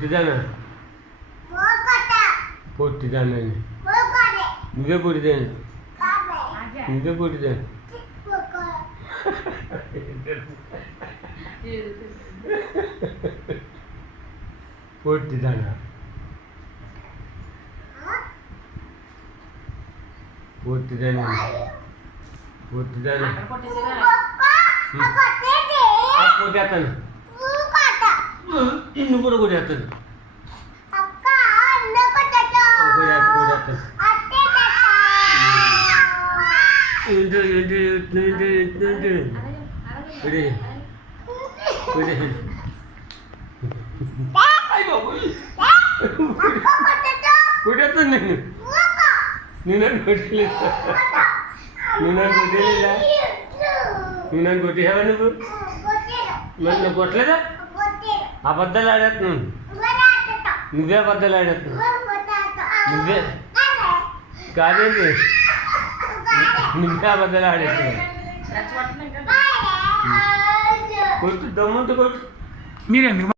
పొట్టిదానా పొట్టిదానా నువ్వే పొట్టిదాను నువ్వే పొట్టిదాను పొట్టిదానా పొట్టిదానా పొట్టిదానా కొట్టేస్తాను నిన్ను కూడా కొట్టేస్తాను కొట్టేస్తాను నేను నన్ను కొట్టలేదు నువ్వు నన్ను కొట్టేసావా నువ్వు నన్ను కొట్టలేదా అబద్ధాలు ఆడేస్తున్నాను నువ్వే అబద్ధాలు ఆడేస్తున్నావు నువ్వే కాదేంటి నువ్వే అబద్ధాలు ఆడేస్తున్నావు కొట్టు దమ్ముంటే కొట్టు మీరెందుకు